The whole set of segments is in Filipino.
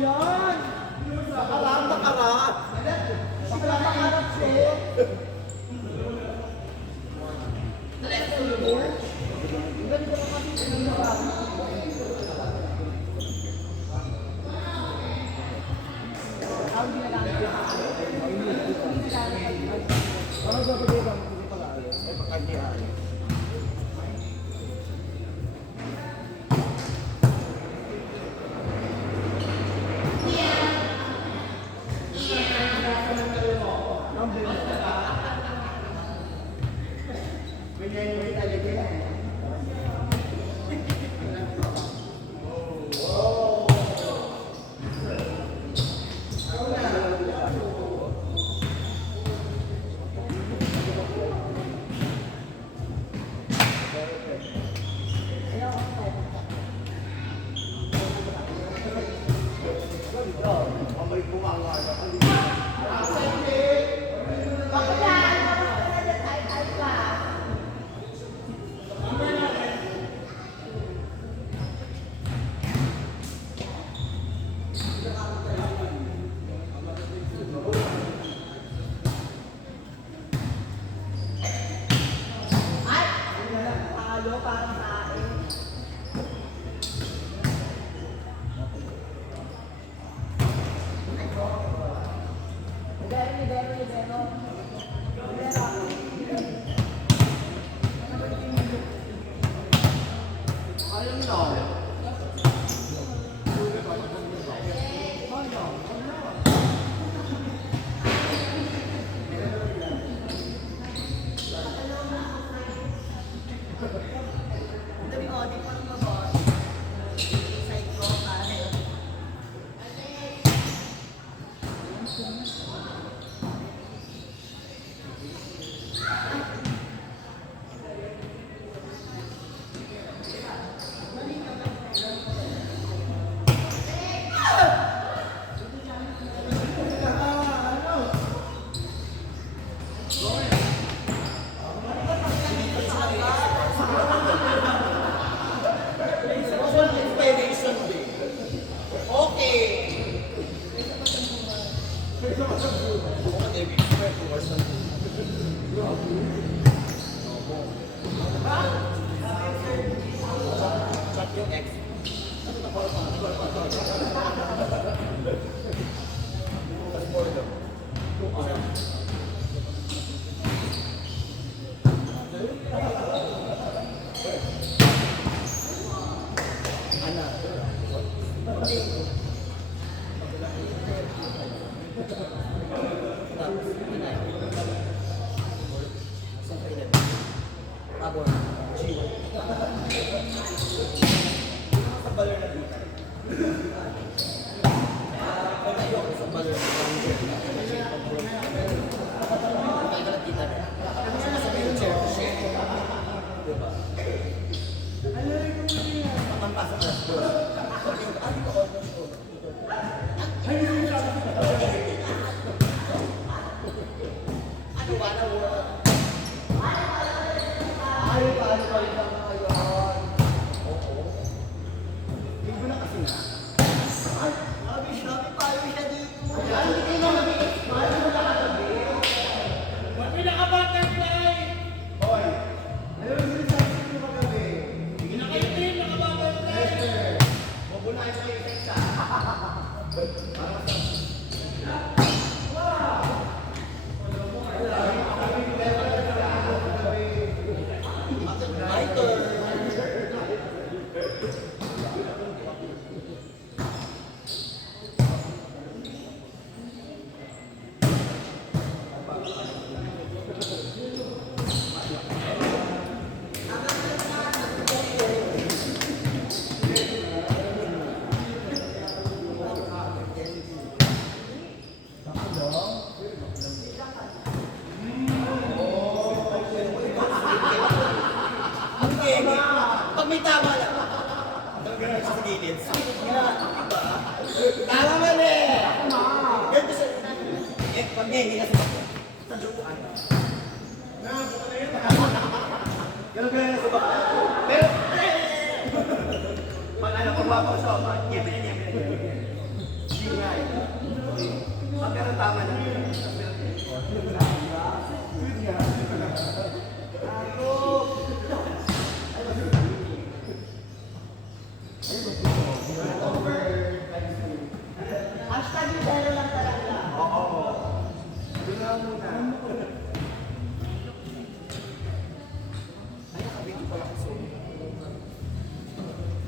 yan? Nakaram, nakaram. Baka nakaharap siya. Ganda ka kasi sa mga Pag may tama lang. Talaga sa gilid. Tama man eh! Ganito sa... pag hindi na sa... Sa jukuan. Ganun na sa baka. Pero... Pag ano, pag wapaw siya, yeme. Pero tama na. Hashtag yung zero lang talaga. Ay, nakabigay pala kasi.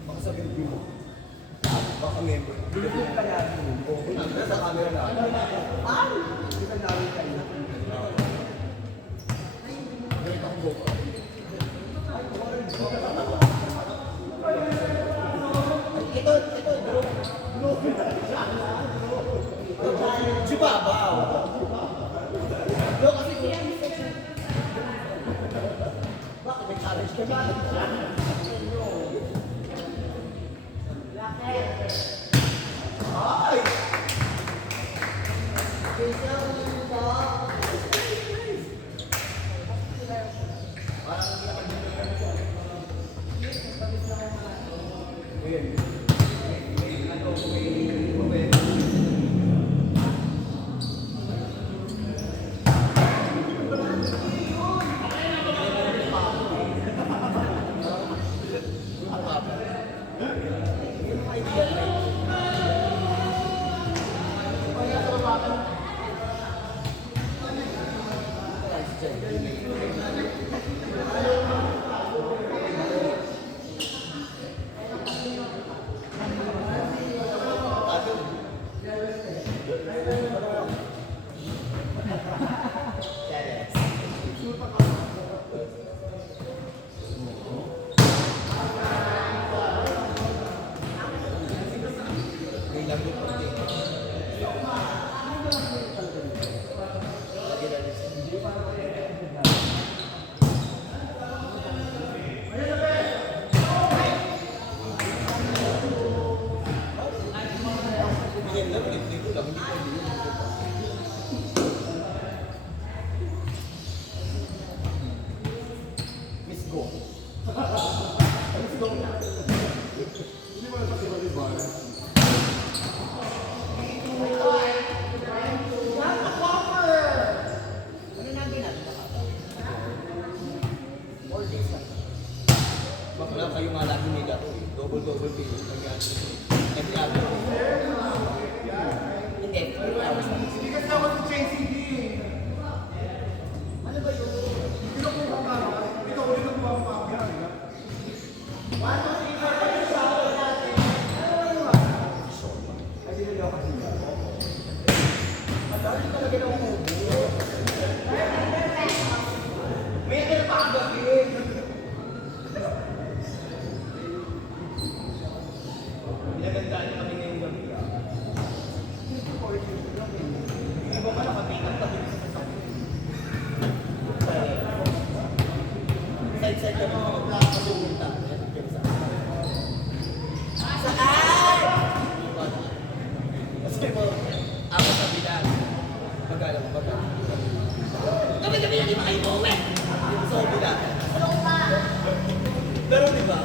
Baka sabihin mo. Baka member. Bilhin ka natin. Oo, nasa camera na. Ay! Hindi ka namin kayo. Ganito ang buka. Ito, group. Si Babaw. No, kasi bakit may challenge ka ba? Ay! Miss Go. Bakla kayo nga lagi may laro eh. Double pay. Every hour. Hindi, every hours lang. Hindi kasi ako si JCD. Ano ba yun? Hindi ko po kung ikaw ulit ang buwang pangkira. May kaya pa ang gawin. Pinagandaan niya kami ngayong gabi. Hindi ba ba nakapitang tabi sa sasakyan? Side-side kami mga magkakasunta. Kasi mo, ako sa bilang. Magkala mo, magkala. Gabi-gabi na di ba kayo umuwi? Sa bilang. Pero di ba?